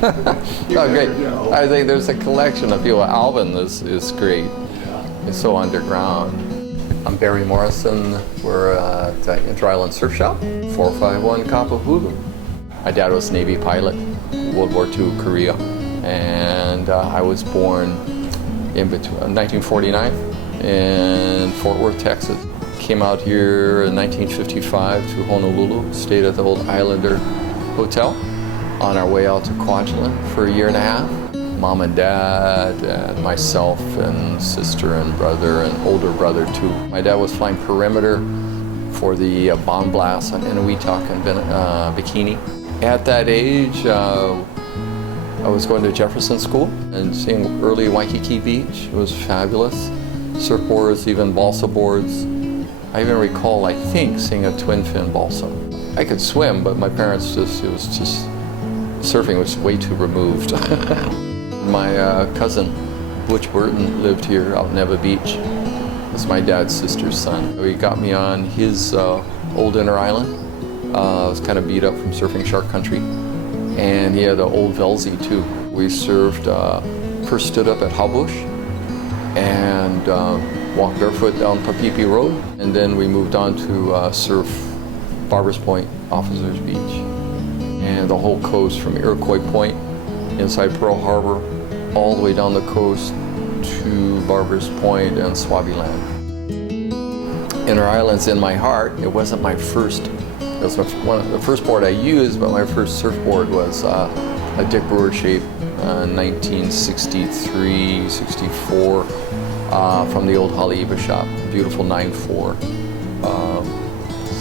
Oh, great. I think there's a collection of people. Alvin is great. It's so underground. I'm Barry Morrison. We're at Inter-Island Surf Shop, 451 Kapahulu. My dad was a Navy pilot, World War II, Korea. And I was born in 1949 in Fort Worth, Texas. Came out here in 1955 to Honolulu, stayed at the old Islander Hotel. On our way out to Kwajalein for a year and a half. Mom and dad and myself and sister and brother and older brother too. My dad was flying perimeter for the bomb blast on Inuitak and Bikini. At that age, I was going to Jefferson School and seeing early Waikiki Beach. It was fabulous. Surfboards, even balsa boards. I even recall, I think, seeing a twin fin balsa. I could swim, but my parents surfing was way too removed. My cousin, Butch Burton, lived here out in Eva Beach. That's my dad's sister's son. He got me on his old Inter-Island. I was kind of beat up from surfing shark country. And he had an old Velzy too. We surfed, first stood up at Haubush and walked barefoot down Papipi Road. And then we moved on to surf Barbers Point, Officers Beach. And the whole coast from Iroquois Point, inside Pearl Harbor, all the way down the coast to Barbers Point and Swaziland. Inter-Island's in my heart. It wasn't my first, it was the first board I used, but my first surfboard was a Dick Brewer shape, 1963, 64, from the old Haleiwa shop. Beautiful 9.4.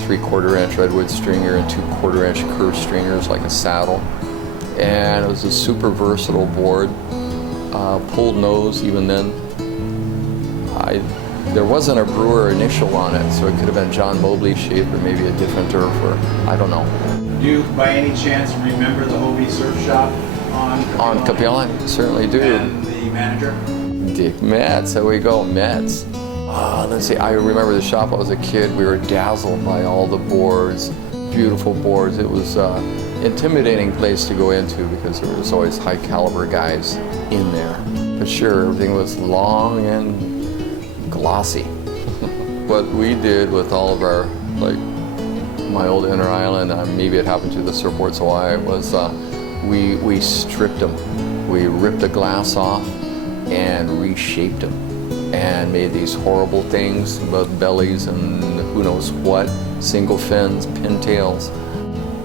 3/4 inch redwood stringer and 2/4 inch curved stringers like a saddle. And it was a super versatile board, pulled nose even then. There wasn't a Brewer initial on it, so it could have been John Mobley shape or maybe a different turf, or I don't know. Do you by any chance remember the Hobie Surf Shop on Kapahulu? Certainly do. And the manager? Dick Metz, there we go, Metz. Let's see, I remember the shop. I was a kid. We were dazzled by all the boards, beautiful boards. It was an intimidating place to go into because there was always high caliber guys in there. But sure, everything was long and glossy. What we did with all of our, like my old Inter-Island, maybe it happened to the Surfboards Hawaii, was we stripped them. We ripped the glass off and reshaped them. And made these horrible things about bellies and who knows what, single fins, pintails.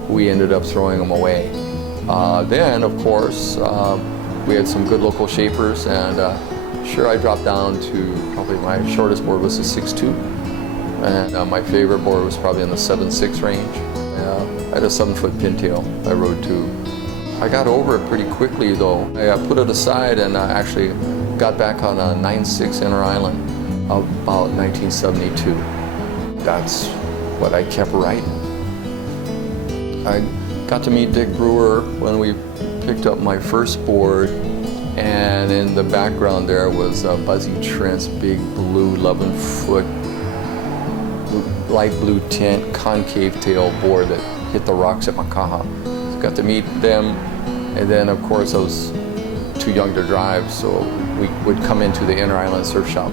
We ended up throwing them away. Then, of course, we had some good local shapers, and sure, I dropped down to probably my shortest board was a 6.2, and my favorite board was probably in the 7.6 range. I had a 7-foot pintail I rode to. I got over it pretty quickly though. I put it aside and actually got back on a 9.6 Inter-Island about 1972. That's what I kept riding. I got to meet Dick Brewer when we picked up my first board, and in the background there was Buzzy Trent's big blue 11-foot light blue tint concave tail board that hit the rocks at Makaha. So got to meet them, and then of course I was too young to drive, so we would come into the Inter-Island Surf Shop,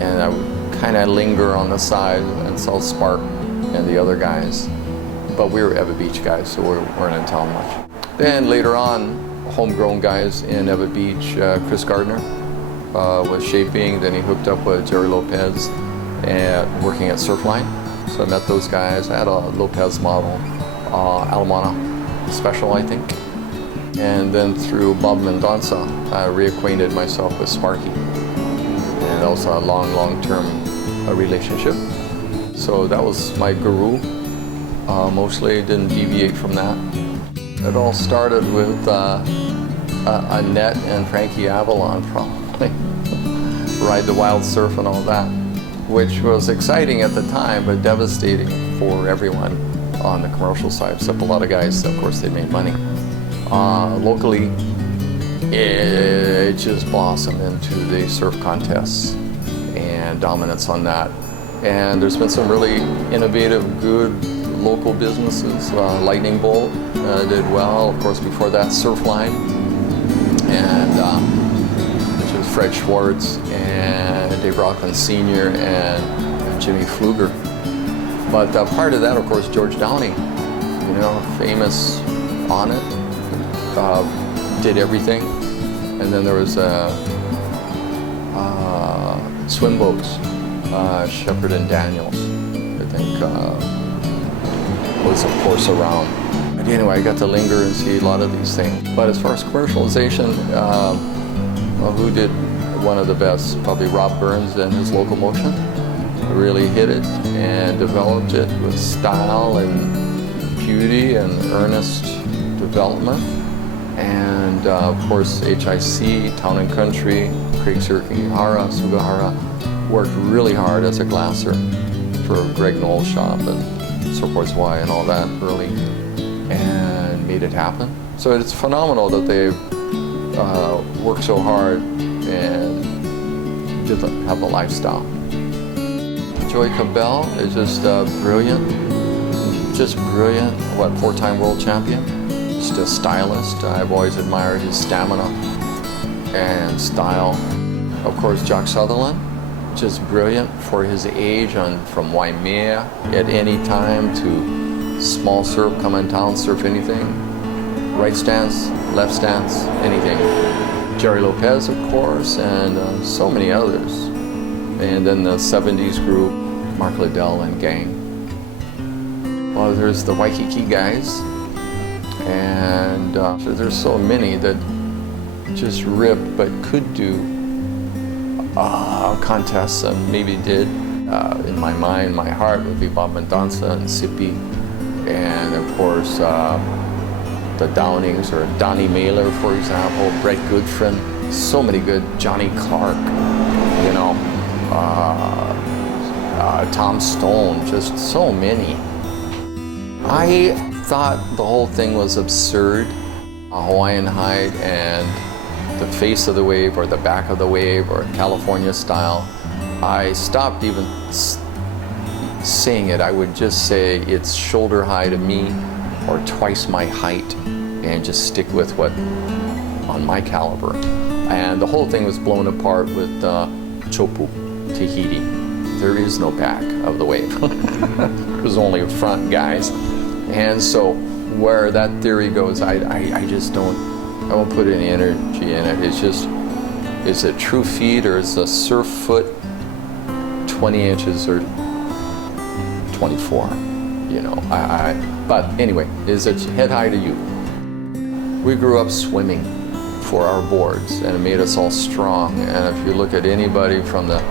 and I would kind of linger on the side and sell Spark and the other guys. But we were Eva Beach guys, so we weren't in town much. Then later on, homegrown guys in Eva Beach, Chris Gardner was shaping, then he hooked up with Jerry Lopez and working at Surfline. So I met those guys. I had a Lopez model, Alamana Special, I think. And then through Bob Mendonça, I reacquainted myself with Sparky. And that was a long-term relationship. So that was my guru. Mostly didn't deviate from that. It all started with Annette and Frankie Avalon, probably. Ride the Wild Surf and all that, which was exciting at the time, but devastating for everyone on the commercial side, except a lot of guys, of course, they made money. Locally, it just blossomed into the surf contests and dominance on that. And there's been some really innovative, good local businesses. Lightning Bolt did well. Of course, before that, Surfline, and which was Fred Schwartz and Dave Rockland Sr. and Jimmy Pfluger. But part of that, of course, George Downey, you know, famous on it, did everything. And then there was swim boats, Shepherd and Daniels, I think, was of course around. But anyway, I got to linger and see a lot of these things. But as far as commercialization, well, who did one of the best? Probably Rob Burns and his Locomotion. Really hit it and developed it with style and beauty and earnest development. And of course, HIC, Town and Country, Craig Sugahara worked really hard as a glasser for Greg Knoll's shop and Surfboards Y and all that early, and made it happen. So it's phenomenal that they've worked so hard and just have a lifestyle. Joey Cabell is just brilliant, what, 4-time world champion? Just a stylist. I've always admired his stamina and style. Of course, Jock Sutherland, just brilliant for his age, from Waimea at any time to small surf, come in town, surf anything. Right stance, left stance, anything. Jerry Lopez, of course, and so many others. And then the 70s group, Mark Liddell and gang. Well, there's the Waikiki guys, and so there's so many that just ripped but could do contests, and maybe did. In my mind, my heart would be Bob Mendonça and Sippy, and of course the Downings, or Donnie Mailer, for example, Brett Goodfriend, so many good, Johnny Clark, you know, Tom Stone, just so many. I thought the whole thing was absurd. A Hawaiian hide and the face of the wave or the back of the wave or California style. I stopped even saying it. I would just say it's shoulder high to me or twice my height, and just stick with what on my caliber. And the whole thing was blown apart with Chopu, Tahiti. There is no back of the wave. It was only front, guys. And so where that theory goes, I just don't, I won't put any energy in it. It's just, is it true feet or is a surf foot 20 inches or 24? You know, but anyway, is it head high to you? We grew up swimming for our boards, and it made us all strong. And if you look at anybody from the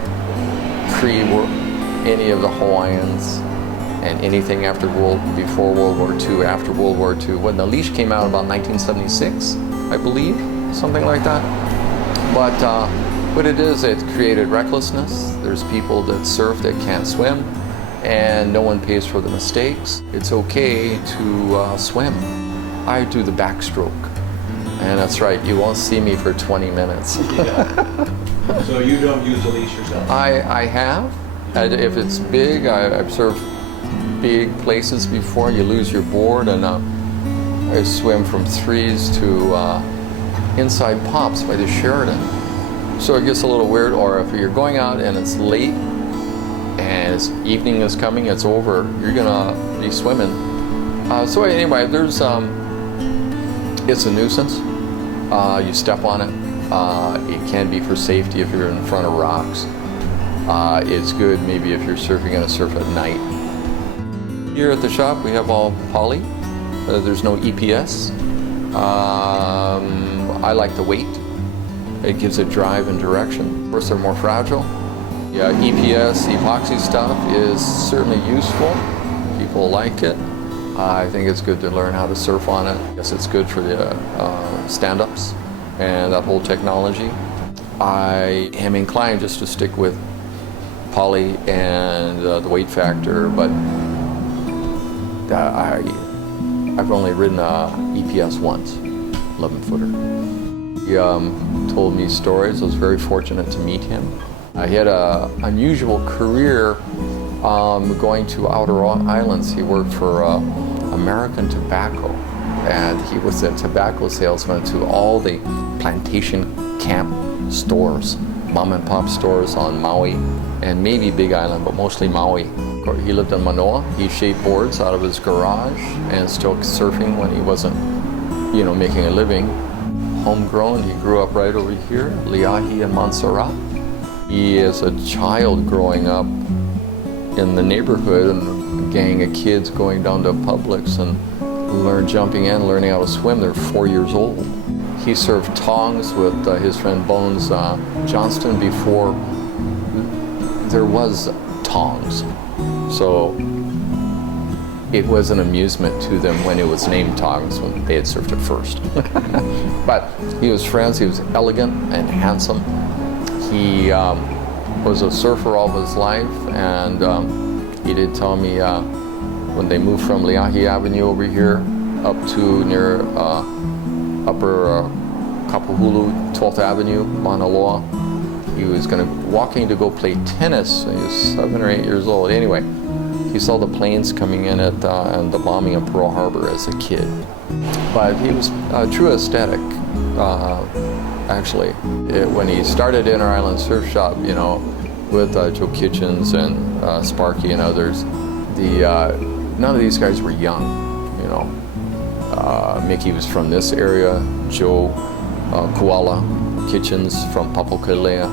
any of the Hawaiians, and anything before World War II, after World War II, when the leash came out about 1976, I believe, something like that. But what it is, it created recklessness. There's people that surf that can't swim, and no one pays for the mistakes. It's okay to swim. I do the backstroke, and that's right, you won't see me for 20 minutes. Yeah. So you don't use a leash yourself? I have. And if it's big, I've surfed big places before. You lose your board, and I swim from threes to inside pops by the Sheridan. So it gets a little weird. Or if you're going out and it's late and evening is coming, it's over, you're gonna be swimming. So anyway, there's it's a nuisance. You step on it. It can be for safety if you're in front of rocks. It's good maybe if you're gonna surf at night. Here at the shop we have all poly. There's no EPS. I like the weight. It gives it drive and direction. Of course, they're more fragile. Yeah, EPS, epoxy stuff is certainly useful. People like it. I think it's good to learn how to surf on it. I guess it's good for the stand-ups and that whole technology. I am inclined just to stick with poly and the weight factor, but I've only ridden a EPS once, 11-footer. He told me stories. I was very fortunate to meet him. He had an unusual career going to outer islands. He worked for American Tobacco, and he was a tobacco salesman to all the plantation camp stores, mom and pop stores on Maui, and maybe Big Island, but mostly Maui. He lived in Manoa. He shaped boards out of his garage and still surfing when he wasn't, making a living. Homegrown, he grew up right over here, Liahi and Montserrat. He, as a child growing up in the neighborhood, and a gang of kids going down to Publix and jumping in, learning how to swim. They're 4 years old. He surfed tongs with his friend Bones Johnston before there was tongs. So it was an amusement to them when it was named tongs, when they had surfed it first. But he was friends, he was elegant and handsome. He was a surfer all of his life, and he did tell me when they moved from Liahi Avenue over here up to near upper Kapahulu, 12th Avenue, Mauna Loa, he was walking to go play tennis. He was 7 or 8 years old. Anyway, he saw the planes coming in and the bombing of Pearl Harbor as a kid. But he was a true aesthetic, actually. When he started Inter Island Surf Shop, with Joe Kitchens and Sparky and others, none of these guys were young, Mickey was from this area, Joe Koala Kitchens from Papokalea,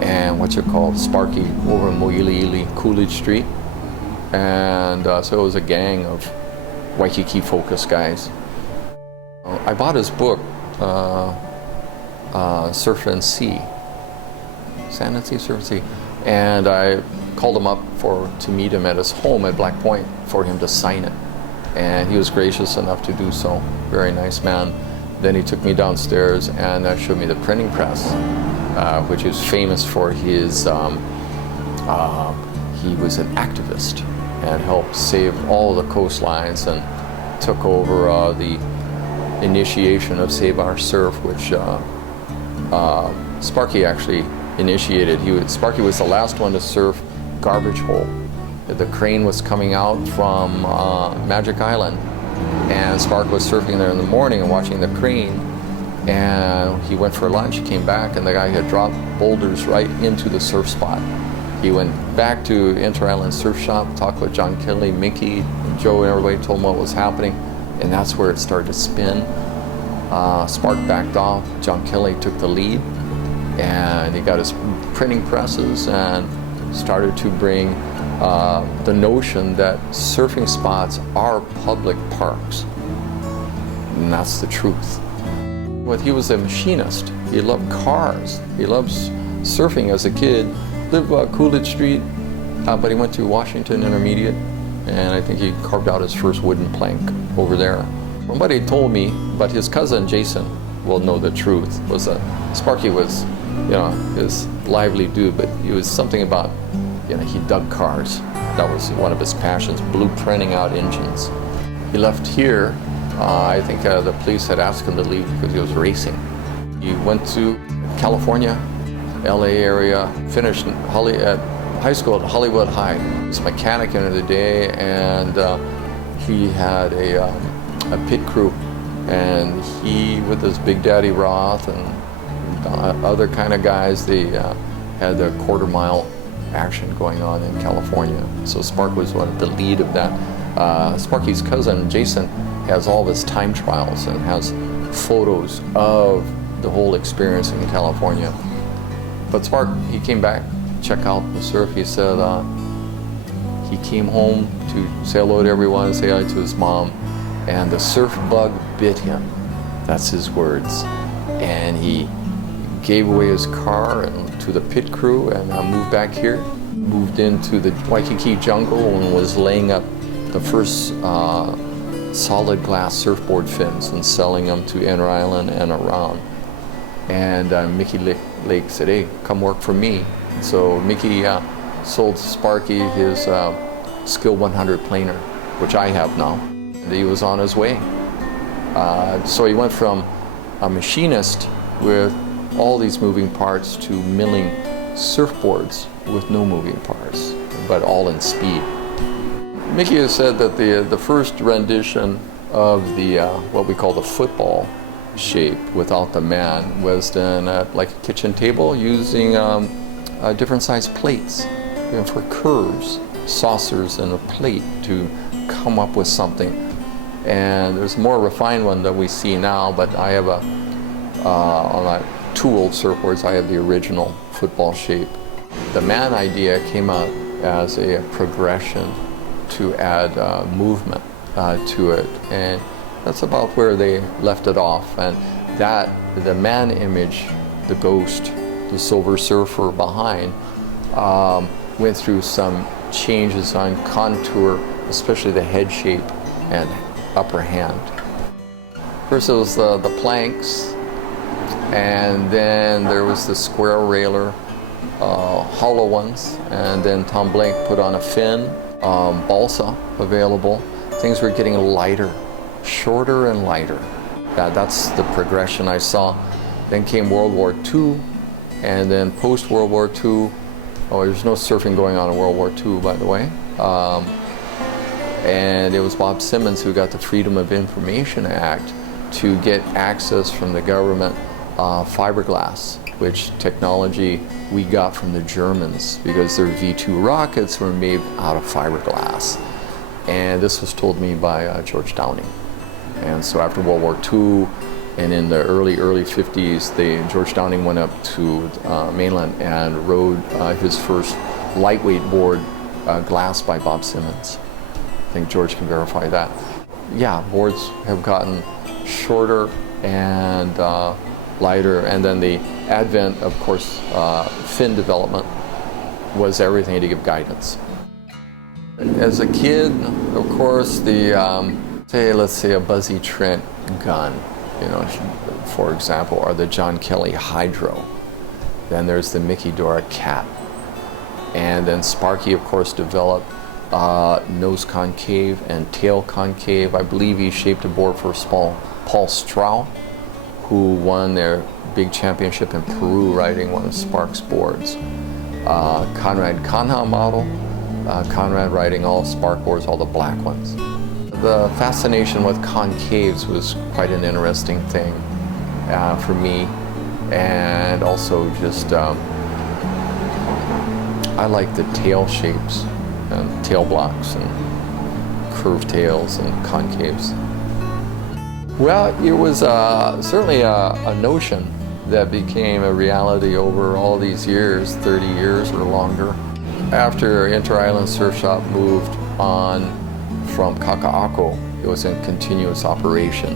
and Sparky over in Moiliili, Coolidge Street. And so it was a gang of Waikiki focused guys. I bought his book, Surf and Sea, Sand and Sea, Surf and Sea, and I called him up to meet him at his home at Black Point for him to sign it. And he was gracious enough to do so. Very nice man. Then he took me downstairs and showed me the printing press, which is famous for his, he was an activist and helped save all the coastlines and took over the initiation of Save Our Surf, which Sparky actually initiated. Sparky was the last one to surf Garbage Hole. The crane was coming out from Magic Island, and Spark was surfing there in the morning and watching the crane, and he went for lunch. He came back, and the guy had dropped boulders right into the surf spot. He went back to Inter Island Surf Shop, talked with John Kelly, Mickey, and Joe, and everybody, told him what was happening, and that's where it started to spin. Spark backed off. John Kelly took the lead, and he got his printing presses and started to bring the notion that surfing spots are public parks. And that's the truth. Well, he was a machinist. He loved cars. He loved surfing as a kid. Lived Coolidge Street, but he went to Washington Intermediate, and I think he carved out his first wooden plank over there. From what he told me, but his cousin Jason will know the truth, was that Sparky was, his lively dude, but he was something about, he dug cars. That was one of his passions, blueprinting out engines. He left here. I think the police had asked him to leave because he was racing. He went to California, LA area, finished at high school at Hollywood High. He was a mechanic end of the day, and he had a pit crew, and he, with his Big Daddy Roth and other kind of guys, they had the quarter-mile action going on in California. So Spark was one of the lead of that. Sparky's cousin, Jason, has all of his time trials and has photos of the whole experience in California. But Spark, he came back, check out the surf. He said he came home to say hello to everyone, say hi to his mom, and the surf bug bit him. That's his words. And he gave away his car to the pit crew and moved back here. Moved into the Waikiki jungle and was laying up the first solid glass surfboard fins and selling them to Inter Island and around. And Mickey Lake said, "Hey, come work for me." So Mickey sold Sparky his Skill 100 planer, which I have now. And he was on his way. So he went from a machinist with all these moving parts to milling surfboards with no moving parts. And but all in speed. Mickey has said that the first rendition of the what we call the football shape without the man was done at like a kitchen table using different sized plates, for curves, saucers, and a plate to come up with something. And there's a more refined one that we see now, but I have on my two old surfboards, I have the original football shape. The man idea came out as a progression to add movement to it, and that's about where they left it off. And that, the man image, the ghost, the Silver Surfer behind, went through some changes on contour, especially the head shape and upper hand. First it was the planks, and then there was the square railer, hollow ones, and then Tom Blank put on a fin, balsa available. Things were getting lighter, shorter and lighter. That's the progression I saw. Then came World War II, and then post World War II, there's no surfing going on in World War II, by the way. And it was Bob Simmons who got the Freedom of Information Act to get access from the government, fiberglass, which technology we got from the Germans because their V2 rockets were made out of fiberglass. And this was told me by George Downing. And so after World War II, and in the early 50s, George Downing went up to mainland and rode his first lightweight board, glass by Bob Simmons. I think George can verify that. Yeah, boards have gotten shorter and lighter, and then the advent, of course, fin development was everything to give guidance. As a kid, of course, let's say a Buzzy Trent gun, for example, or the John Kelly Hydro. Then there's the Mickey Dora Cat. And then Sparky, of course, developed nose concave and tail concave. I believe he shaped a board for Paul Strauch, who won their big championship in Peru riding one of Spark's boards. Conrad Kanha model, Conrad riding all Spark boards, all the black ones. The fascination with concaves was quite an interesting thing for me, and also just I like the tail shapes and tail blocks and curved tails and concaves. Well, it was certainly a notion that became a reality over all these years, 30 years or longer. After Inter-Island Surf Shop moved on from Kaka'ako, it was in continuous operation,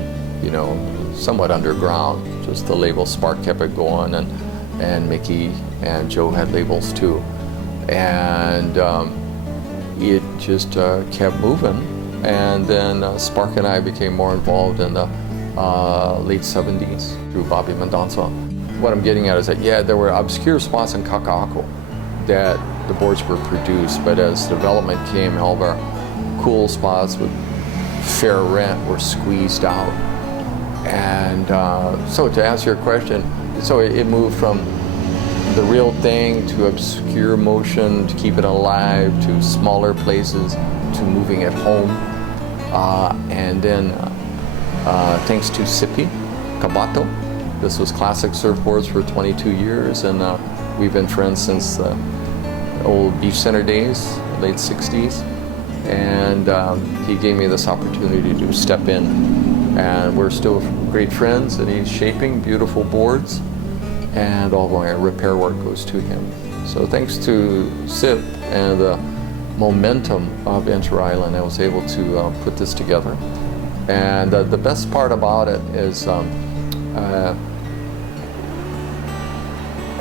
somewhat underground. Just the label Spark kept it going, and Mickey and Joe had labels too. And it just kept moving. And then Spark and I became more involved in the late 70s through Bobby Mendonça. What I'm getting at is that, there were obscure spots in Kaka'ako that the boards were produced, but as development came, all of our cool spots with fair rent were squeezed out. And so to answer your question, so it moved from the real thing to obscure motion to keep it alive to smaller places to moving at home. And then thanks to Sippy Kabato, this was Classic Surfboards for 22 years, and we've been friends since the old Beach Center days, late 60s. And he gave me this opportunity to step in, and we're still great friends, and he's shaping beautiful boards, and all my repair work goes to him. So thanks to Sip and the momentum of Inter-Island, I was able to put this together. And the best part about it is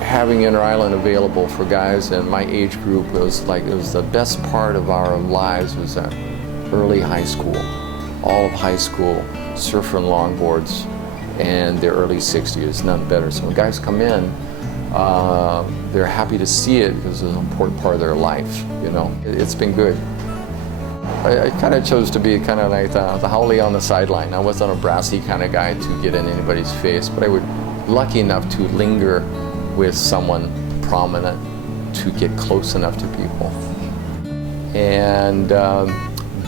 having Inter-Island available for guys in my age group was the best part of our lives. Was early high school, all of high school, surfing longboards, and the early 60s, none better. So when guys come in, they're happy to see it because it's an important part of their life. It's been good. I kind of chose to be kind of like the Howley on the sideline. I wasn't a brassy kind of guy to get in anybody's face, but I was lucky enough to linger with someone prominent to get close enough to people. and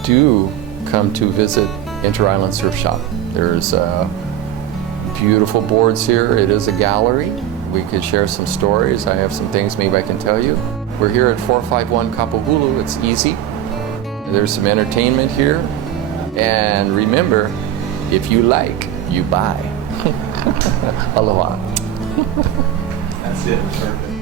do come to visit Inter-Island Surf Shop. There's beautiful boards here. It is a gallery. We could share some stories. I have some things maybe I can tell you. We're here at 451 Kapahulu. It's easy. There's some entertainment here. And remember, if you like, you buy. Aloha. That's it. Perfect.